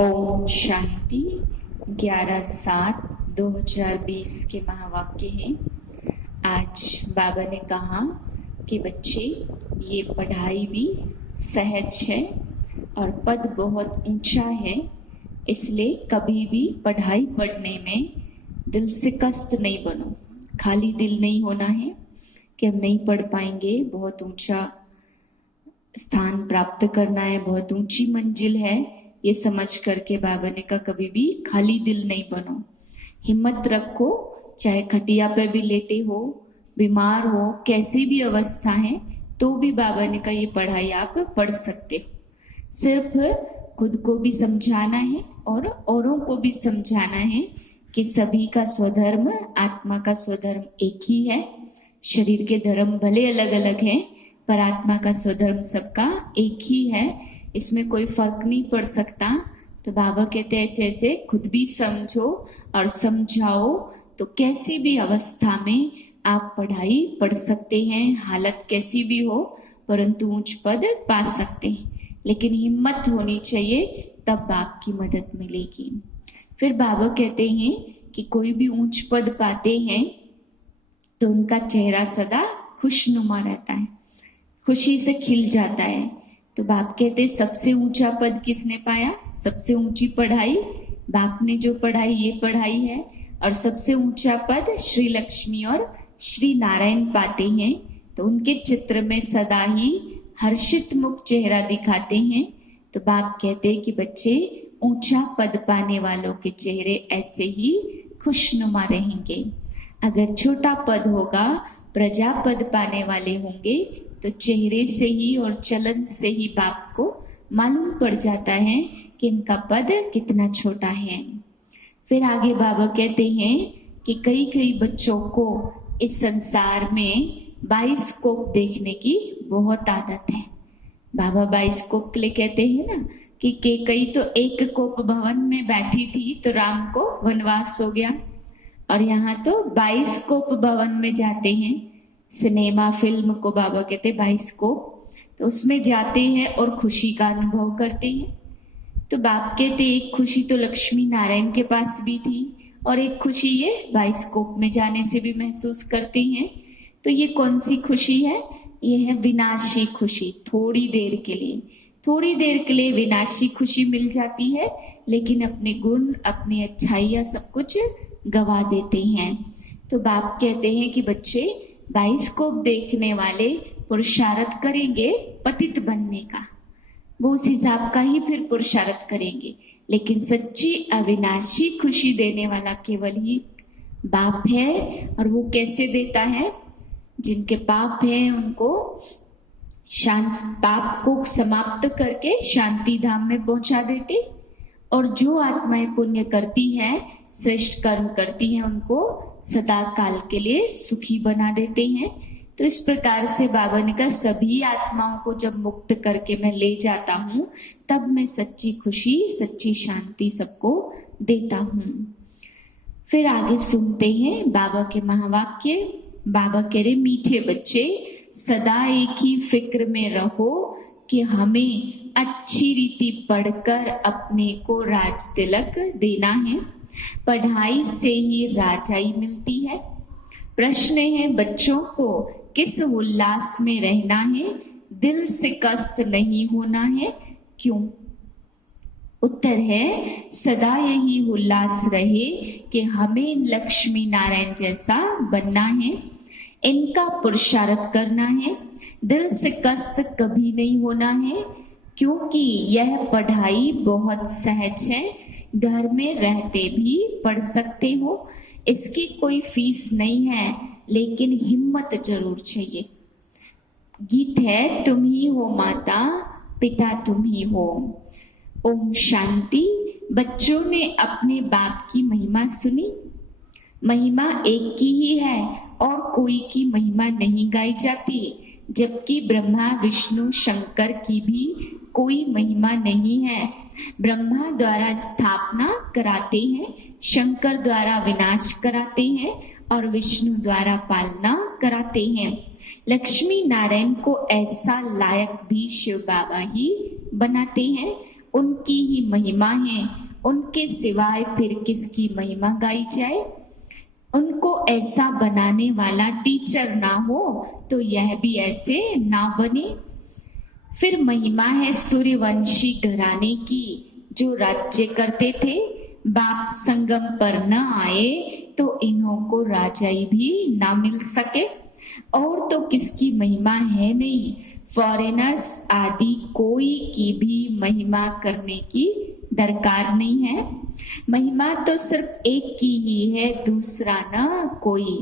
ओम शांति 11/7/2020 के महावाक्य हैं। आज बाबा ने कहा कि बच्चे, ये पढ़ाई भी सहज है और पद बहुत ऊंचा है, इसलिए कभी भी पढ़ाई पढ़ने में दिल से कष्ट नहीं बनो। खाली दिल नहीं होना है कि हम नहीं पढ़ पाएंगे, बहुत ऊंचा स्थान प्राप्त करना है, बहुत ऊंची मंजिल है, ये समझ करके बाबा ने कहा कभी भी खाली दिल नहीं बनो। हिम्मत रखो, चाहे खटिया पे भी लेटे हो, बीमार हो, कैसी भी अवस्था है, तो भी बाबा ने कहा ये पढ़ाई आप पढ़ सकते हो। सिर्फ खुद को भी समझाना है और औरों को भी समझाना है कि सभी का स्वधर्म, आत्मा का स्वधर्म एक ही है। शरीर के धर्म भले अलग अलग हैं, पर आत्मा का स्वधर्म सबका एक ही है, इसमें कोई फर्क नहीं पड़ सकता। तो बाबा कहते हैं ऐसे ऐसे खुद भी समझो और समझाओ, तो कैसी भी अवस्था में आप पढ़ाई पढ़ सकते हैं, हालत कैसी भी हो, परंतु उच्च पद पा सकते हैं। लेकिन हिम्मत होनी चाहिए, तब आपकी मदद मिलेगी। फिर बाबा कहते हैं कि कोई भी ऊंच पद पाते हैं तो उनका चेहरा सदा खुशनुमा रहता है, खुशी से खिल जाता है। तो बाप कहते सबसे ऊंचा पद किसने पाया? सबसे ऊंची पढ़ाई बाप ने जो पढ़ाई, ये पढ़ाई है। और सबसे ऊंचा पद श्री लक्ष्मी और श्री नारायण पाते हैं, तो उनके चित्र में सदा ही हर्षित मुख चेहरा दिखाते हैं। तो बाप कहते हैं कि बच्चे, ऊंचा पद पाने वालों के चेहरे ऐसे ही खुशनुमा रहेंगे। अगर छोटा पद होगा, प्रजा पद पाने वाले होंगे, तो चेहरे से ही और चलन से ही बाप को मालूम पड़ जाता है कि इनका पद कितना छोटा है। फिर आगे बाबा कहते हैं कि कई कई बच्चों को इस संसार में बाइस्कोप देखने की बहुत आदत है। बाबा बाइस्कोप के लिए कहते हैं ना कि कई तो एक कोप भवन में बैठी थी तो राम को वनवास हो गया, और यहाँ तो बाइस्कोप भवन में जाते हैं। सिनेमा फिल्म को बाबा कहते बाइस्कोप, तो उसमें जाते हैं और खुशी का अनुभव करते हैं। तो बाप कहते एक खुशी तो लक्ष्मी नारायण के पास भी थी, और एक खुशी ये बाइस्कोप में जाने से भी महसूस करते हैं। तो ये कौन सी खुशी है? ये है विनाशी खुशी। थोड़ी देर के लिए विनाशी खुशी मिल जाती है, लेकिन अपने गुण, अपनी अच्छाइयाँ सब कुछ गवा देते हैं। तो बाप कहते हैं कि बच्चे, बाइस्कोप देखने वाले पुरुषार्थ करेंगे पतित बनने का, वो उस हिसाब का ही फिर पुरुषार्थ करेंगे। लेकिन सच्ची अविनाशी खुशी देने वाला केवल ही बाप है। और वो कैसे देता है? जिनके पाप है उनको पाप को समाप्त करके शांति धाम में पहुंचा देते, और जो आत्माएं पुण्य करती है, श्रेष्ठ कर्म करती हैं, उनको सदा काल के लिए सुखी बना देते हैं। तो इस प्रकार से बाबा ने कहा सभी आत्माओं को जब मुक्त करके मैं ले जाता हूँ, तब मैं सच्ची खुशी, सच्ची शांति सबको देता हूँ। फिर आगे सुनते हैं बाबा के महावाक्य। बाबा कह रहे, मीठे बच्चे, सदा एक ही फिक्र में रहो कि हमें अच्छी रीति पढ़कर अपने को राज तिलक देना है। पढ़ाई से ही राजाई मिलती है। प्रश्न है बच्चों को किस उल्लास में रहना है, दिल से कष्ट नहीं होना है, क्यों? उत्तर है सदा यही उल्लास रहे कि हमें लक्ष्मी नारायण जैसा बनना है, इनका पुरुषार्थ करना है। दिल से कष्ट कभी नहीं होना है, क्योंकि यह पढ़ाई बहुत सहज है। घर में रहते भी पढ़ सकते हो, इसकी कोई फीस नहीं है, लेकिन हिम्मत जरूर चाहिए। गीत है, तुम ही हो माता पिता तुम ही हो। ओम शांति। बच्चों ने अपने बाप की महिमा सुनी। महिमा एक की ही है और कोई की महिमा नहीं गाई जाती, जबकि ब्रह्मा विष्णु शंकर की भी कोई महिमा नहीं है। ब्रह्मा द्वारा स्थापना कराते हैं, शंकर द्वारा विनाश कराते हैं, और विष्णु द्वारा पालना कराते हैं। लक्ष्मी नारायण को ऐसा लायक भी शिव बाबा ही बनाते हैं, उनकी ही महिमा है, उनके सिवाय फिर किसकी महिमा गाई जाए। उनको ऐसा बनाने वाला टीचर ना हो तो यह भी ऐसे ना बने। फिर महिमा है सूर्यवंशी घराने की, जो राज्य करते थे, बाप संगम पर न आए तो इन्हों को राजाई भी ना मिल सके। और तो किसकी महिमा है नहीं, फॉरेनर्स आदि कोई की भी महिमा करने की दरकार नहीं है। महिमा तो सिर्फ एक की ही है, दूसरा ना कोई।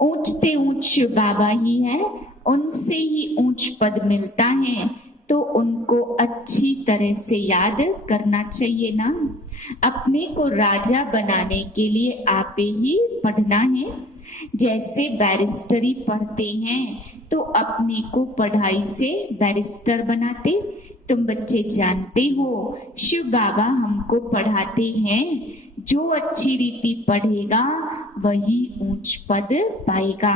ऊंचते ऊंच बाबा ही है, उनसे ही ऊंच पद मिलता है, तो उनको अच्छी तरह से याद करना चाहिए ना। अपने को राजा बनाने के लिए आपे ही पढ़ना है। जैसे बैरिस्टरी पढ़ते हैं तो अपने को पढ़ाई से बैरिस्टर बनाते। तुम बच्चे जानते हो शिव बाबा हमको पढ़ाते हैं, जो अच्छी रीति पढ़ेगा वही ऊंच पद पाएगा।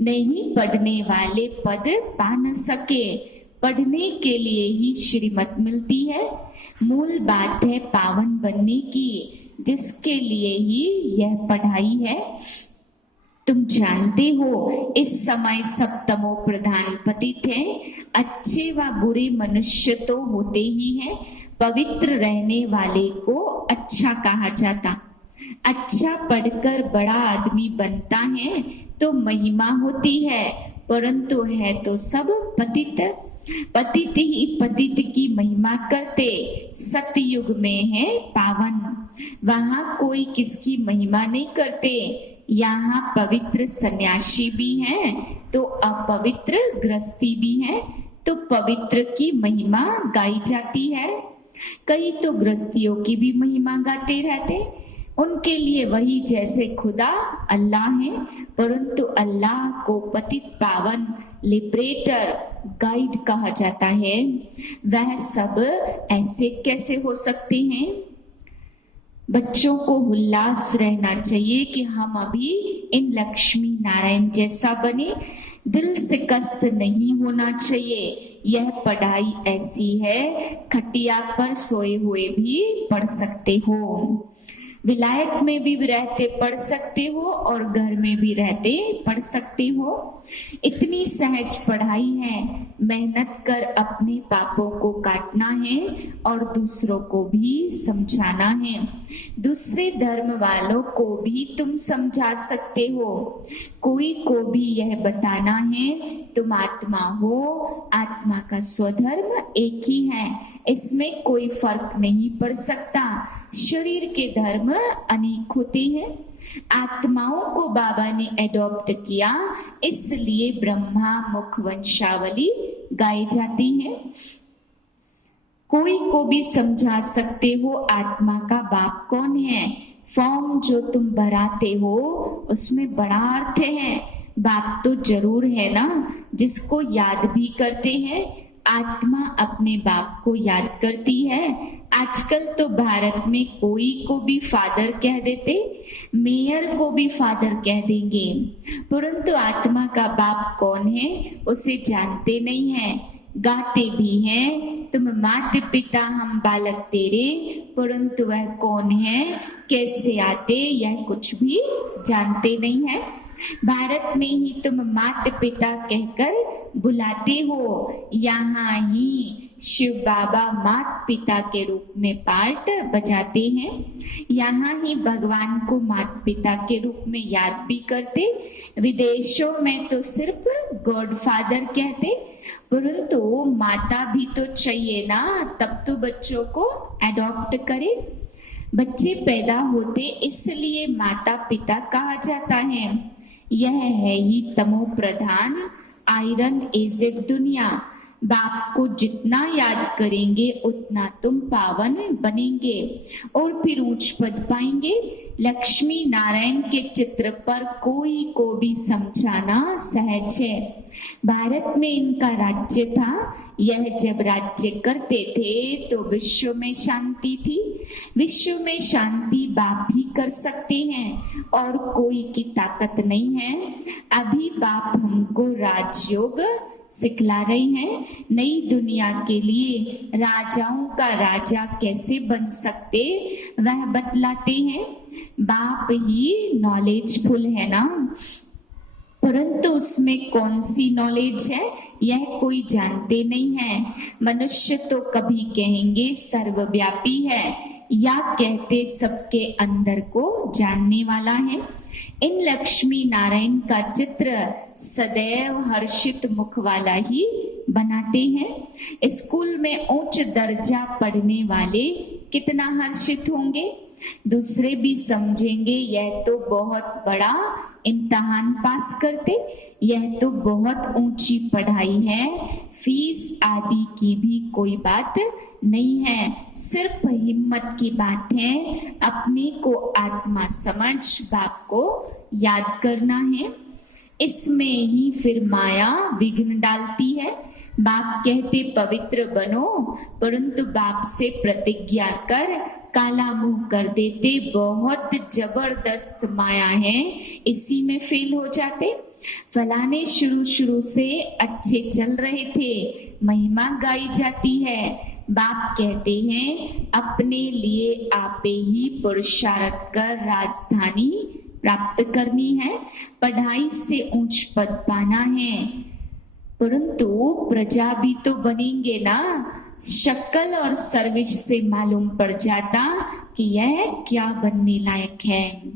नहीं पढ़ने वाले पद पा न सके, पढ़ने के लिए ही श्रीमत मिलती है। मूल बात है पावन बनने की, जिसके लिए ही यह पढ़ाई है। तुम जानते हो इस समय सब तमो प्रधान पतित है। अच्छे व बुरे मनुष्य तो होते ही हैं, पवित्र रहने वाले को अच्छा कहा जाता। अच्छा पढ़कर बड़ा आदमी बनता है तो महिमा होती है, परंतु है तो सब पतित। पतित ही पतित की महिमा करते, सतयुग में है पावन। वहां कोई किसकी महिमा नहीं करते। यहाँ पवित्र सन्यासी भी हैं तो अपवित्र गृहस्थी भी है, तो पवित्र की महिमा गाई जाती है। कई तो गृहस्थियों की भी महिमा गाते रहते, उनके लिए वही जैसे खुदा अल्लाह है, परंतु अल्लाह को पतित पावन लिबरेटर गाइड कहा जाता है। वह सब ऐसे कैसे हो सकते हैं। बच्चों को उल्लास रहना चाहिए कि हम अभी इन लक्ष्मी नारायण जैसा बने। दिल से कष्ट नहीं होना चाहिए। यह पढ़ाई ऐसी है, खटिया पर सोए हुए भी पढ़ सकते हो, विलायत में भी रहते पढ़ सकते हो और घर में भी रहते पढ़ सकते हो। इतनी सहज पढ़ाई है। मेहनत कर अपने पापों को काटना है और दूसरों को भी समझाना है। दूसरे धर्म वालों को भी तुम समझा सकते हो। कोई को भी यह बताना है तुम आत्मा हो, आत्मा का स्वधर्म एक ही है, इसमें कोई फर्क नहीं पड़ सकता। शरीर के धर्म अनेक होते हैं। आत्माओं को बाबा ने एडॉप्ट किया, इसलिए ब्रह्मा मुख वंशावली गाई जाती है। कोई को भी समझा सकते हो आत्मा का बाप कौन है। फॉर्म जो तुम भराते हो उसमें बड़ा अर्थ है। बाप तो जरूर है ना, जिसको याद भी करते हैं। आत्मा अपने बाप को याद करती है। आजकल तो भारत में कोई को भी फादर कह देते, मेयर को भी फादर कह देंगे, परंतु आत्मा का बाप कौन है उसे जानते नहीं है। गाते भी हैं तुम माता पिता हम बालक तेरे, परंतु वह कौन है, कैसे आते, यह कुछ भी जानते नहीं है। भारत में ही तुम माता पिता कहकर बुलाते हो। यहाँ ही शिव बाबा माता पिता के रूप में पार्ट बजाते हैं। यहाँ ही भगवान को माता पिता के रूप में याद भी करते। विदेशों में तो सिर्फ गॉड फादर कहते, परंतु माता भी तो चाहिए ना, तब तो बच्चों को एडॉप्ट करे। बच्चे पैदा होते इसलिए माता पिता कहा जाता है। यह है ही तमो प्रधान आयरन एजेड दुनिया। बाप को जितना याद करेंगे उतना तुम पावन बनेंगे और फिर ऊंच पद पाएंगे। लक्ष्मी नारायण के चित्र पर कोई को भी समझाना सहज है। भारत में इनका राज्य था। यह जब राज्य करते थे तो विश्व में शांति थी। विश्व में शांति बाप ही कर सकते हैं और कोई की ताकत नहीं है। अभी बाप हमको राजयोग सिखला रही हैं। नई दुनिया के लिए राजाओं का राजा कैसे बन सकते वह बतलाते हैं। बाप ही नॉलेजफुल है ना, परंतु उसमें कौन सी नॉलेज है यह कोई जानते नहीं है। मनुष्य तो कभी कहेंगे सर्वव्यापी है या कहते सबके अंदर को जानने वाला है। इन लक्ष्मी नारायण का चित्र सदैव हर्षित मुख वाला ही बनाते हैं। स्कूल में उच्च दर्जा पढ़ने वाले कितना हर्षित होंगे, दूसरे भी समझेंगे यह तो बहुत बड़ा इम्तहान पास करते, यह तो बहुत ऊंची पढ़ाई है, फीस आदि की भी कोई बात नहीं है, सिर्फ हिम्मत की बात है, अपने को आत्मा समझ बाप को याद करना है। इसमें ही फिर माया विघ्न डालती है। बाप कहते पवित्र बनो, परंतु बाप से प्रतिज्ञा कर काला मुंह कर देते, बहुत जबरदस्त माया है, इसी में फेल हो जाते। फलाने शुरू से अच्छे चल रहे थे, महिमा गाई जाती है, बाप कहते हैं अपने लिए आपे ही पुरुषार्थ कर राजधानी प्राप्त करनी है, पढ़ाई से उच्च पद पाना है, परंतु प्रजा भी तो बनेंगे ना। शक्ल और सर्विस से मालूम पड़ जाता कि यह क्या बनने लायक है।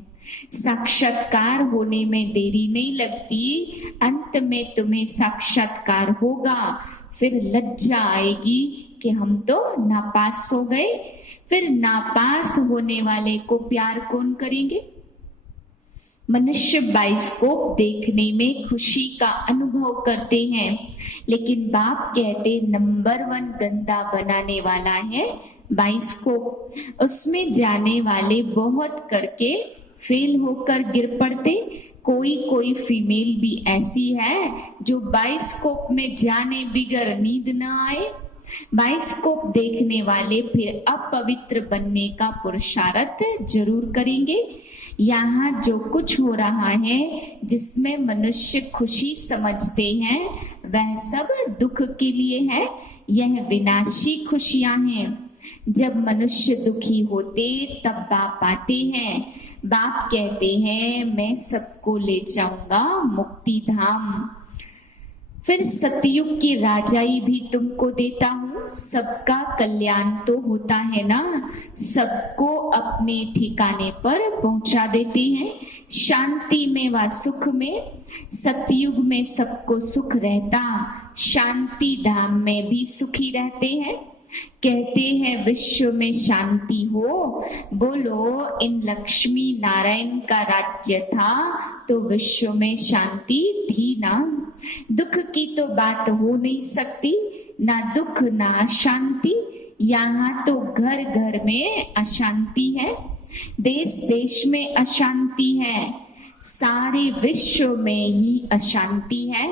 साक्षात्कार होने में देरी नहीं लगती, अंत में तुम्हें साक्षात्कार होगा, फिर लज्जा आएगी कि हम तो नापास हो गए। फिर नापास होने वाले को प्यार कौन करेंगे। मनुष्य बाइस्कोप देखने में खुशी का अनुभव करते हैं, लेकिन बाप कहते नंबर 1 गंदा बनाने वाला है बाइस्कोप। उसमें जाने वाले बहुत करके फेल होकर गिर पड़ते। कोई फीमेल भी ऐसी है जो बाइस्कोप में जाने बिगर नींद न आए। बाइस्कोप देखने वाले फिर अपवित्र बनने का पुरुषार्थ जरूर करेंगे। यहाँ जो कुछ हो रहा है जिसमें मनुष्य खुशी समझते हैं वह सब दुख के लिए है, यह विनाशी खुशियां हैं। जब मनुष्य दुखी होते तब बाप आते हैं। बाप कहते हैं मैं सबको ले जाऊंगा मुक्ति धाम, फिर सतयुग की राजाई भी तुमको देता हूँ। सबका कल्याण तो होता है ना, सबको अपने ठिकाने पर पहुंचा देते हैं, शांति में व सुख में। सतयुग में सबको सुख रहता, शांति धाम में भी सुखी रहते हैं। कहते हैं विश्व में शांति हो, बोलो इन लक्ष्मी नारायण का राज्य था तो विश्व में शांति थी ना। दुख की तो बात हो नहीं सकती, ना दुख ना शांति। यहाँ तो घर घर में अशांति है, देश देश में अशांति है, सारे विश्व में ही अशांति है।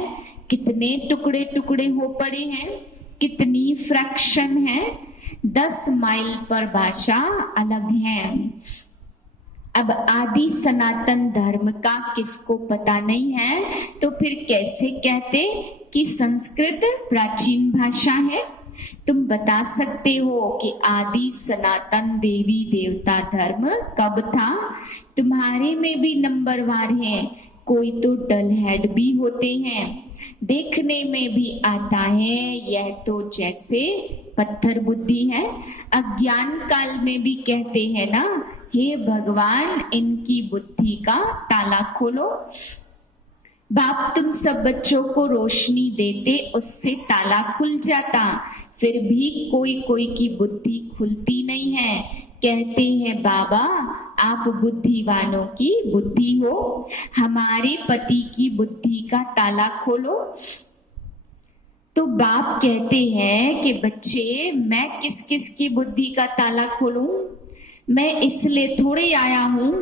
कितने टुकड़े टुकड़े हो पड़े हैं, कितनी फ्रैक्शन है, 10 माइल पर भाषा अलग है। अब आदि सनातन धर्म का किसको पता नहीं है तो फिर कैसे कहते कि संस्कृत प्राचीन भाषा है। तुम बता सकते हो कि आदि सनातन देवी देवता धर्म कब था। तुम्हारे में भी नंबरवार है, कोई तो डल हेड भी होते हैं, देखने में भी आता है यह तो जैसे पत्थर बुद्धि है। अज्ञान काल में भी कहते हैं ना, हे भगवान इनकी बुद्धि का ताला खोलो। बाप तुम सब बच्चों को रोशनी देते, उससे ताला खुल जाता, फिर भी कोई की बुद्धि खुलती नहीं है। कहते हैं बाबा आप बुद्धिवानों की बुद्धि हो, हमारे पति की बुद्धि का ताला खोलो। तो बाप कहते हैं कि बच्चे मैं किस किस की बुद्धि का ताला खोलूं, मैं इसलिए थोड़े आया हूं,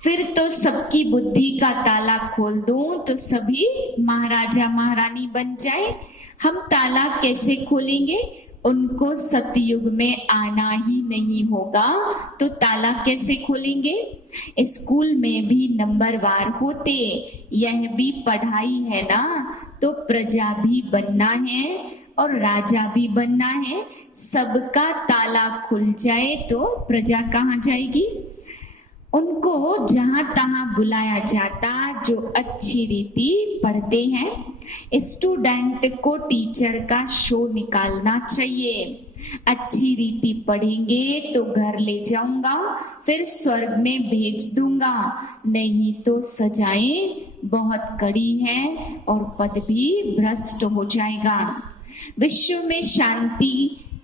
फिर तो सबकी बुद्धि का ताला खोल दूं तो सभी महाराजा महारानी बन जाए। हम ताला कैसे खोलेंगे, उनको सतयुग में आना ही नहीं होगा तो ताला कैसे खोलेंगे। स्कूल में भी नंबरवार होते, यह भी पढ़ाई है ना, तो प्रजा भी बनना है, और राजा भी बनना है। सबका ताला खुल जाए तो प्रजा कहाँ जाएगी? उनको जहां तहां बुलाया जाता जो अच्छी रीति पढ़ते हैं। स्टूडेंट को टीचर का शो निकालना चाहिए। अच्छी रीति पढ़ेंगे तो घर ले जाऊंगा, फिर स्वर्ग में भेज दूंगा, नहीं तो सजाएं बहुत कड़ी हैं और पद भी भ्रष्ट हो जाएगा। विश्व में शांति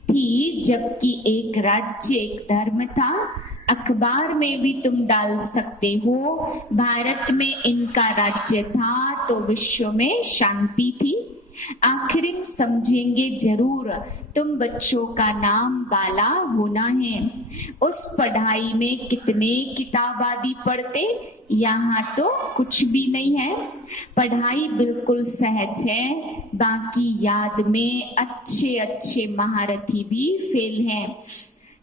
थी जबकि एक राज्य एक धर्म था। अखबार में भी तुम डाल सकते हो, भारत में इनका राज्य था तो विश्व में शांति थी। आखिर समझेंगे जरूर, तुम बच्चों का नाम बाला होना है। उस पढ़ाई में कितने किताब आदि पढ़ते, यहाँ तो कुछ भी नहीं है। पढ़ाई बिल्कुल सहज है, बाकी याद में अच्छे अच्छे महारथी भी फेल हैं।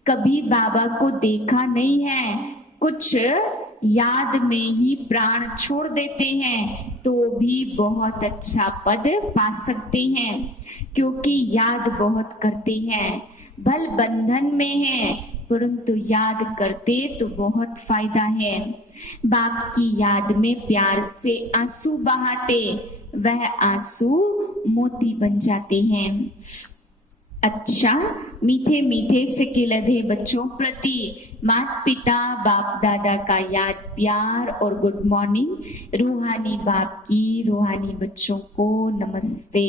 कभी बाबा को देखा नहीं है, कुछ याद में ही प्राण छोड़ देते हैं तो भी बहुत अच्छा पद पा सकते हैं, क्योंकि याद बहुत करते हैं। भल बंधन में है परंतु याद करते तो बहुत फायदा है। बाप की याद में प्यार से आंसू बहाते, वह आंसू मोती बन जाते हैं। अच्छा, मीठे मीठे से खिलते बच्चों प्रति माता पिता बाप दादा का याद प्यार और गुड मॉर्निंग। रूहानी बाप की रूहानी बच्चों को नमस्ते।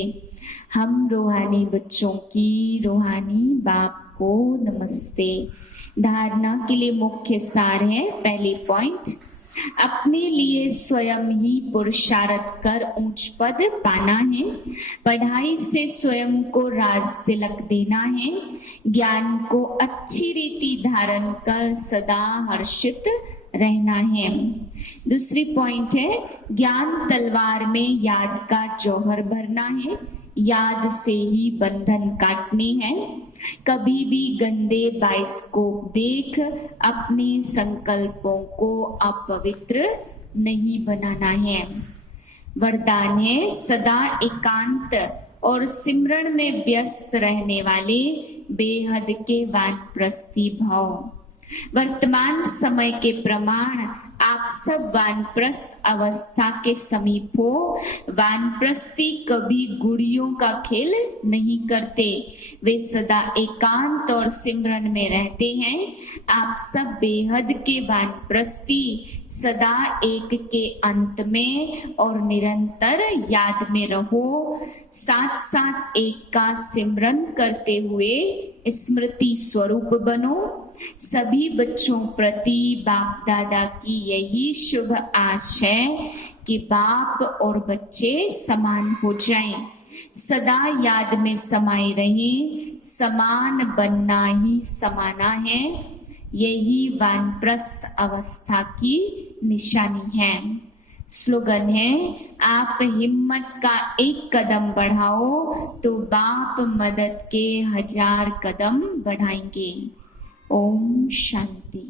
हम रूहानी बच्चों की रूहानी बाप को नमस्ते। धारणा के लिए मुख्य सार है। पहले पॉइंट, अपने लिए स्वयं ही पुरुषार्थ कर उच्च पद पाना है। पढ़ाई से स्वयं को राज तिलक देना है। ज्ञान को अच्छी रीति धारण कर सदा हर्षित रहना है। दूसरी पॉइंट है, ज्ञान तलवार में याद का जौहर भरना है। याद से ही बंधन काटने हैं। कभी भी गंदे बाइस्कोप देख अपने संकल्पों को अपवित्र नहीं बनाना है। वरदान है, सदा एकांत और सिमरण में व्यस्त रहने वाले बेहद के वानप्रस्थी भाव। वर्तमान समय के प्रमाण आप सब वानप्रस्थ अवस्था के समीप हो। वानप्रस्थी कभी गुड़ियों का खेल नहीं करते, वे सदा एकांत और सिमरन में रहते हैं। आप सब बेहद के वानप्रस्थी सदा एक के अंत में और निरंतर याद में रहो। साथ साथ एक का सिमरन करते हुए स्मृति स्वरूप बनो। सभी बच्चों प्रति बाप दादा की यही शुभ आश है कि बाप और बच्चे समान हो जाएं, सदा याद में समाये रहें। समान बनना ही समाना है, यही वानप्रस्थ अवस्था की निशानी है। स्लोगन है, आप हिम्मत का एक कदम बढ़ाओ तो बाप मदद के 1000 कदम बढ़ाएंगे। ओम शांति।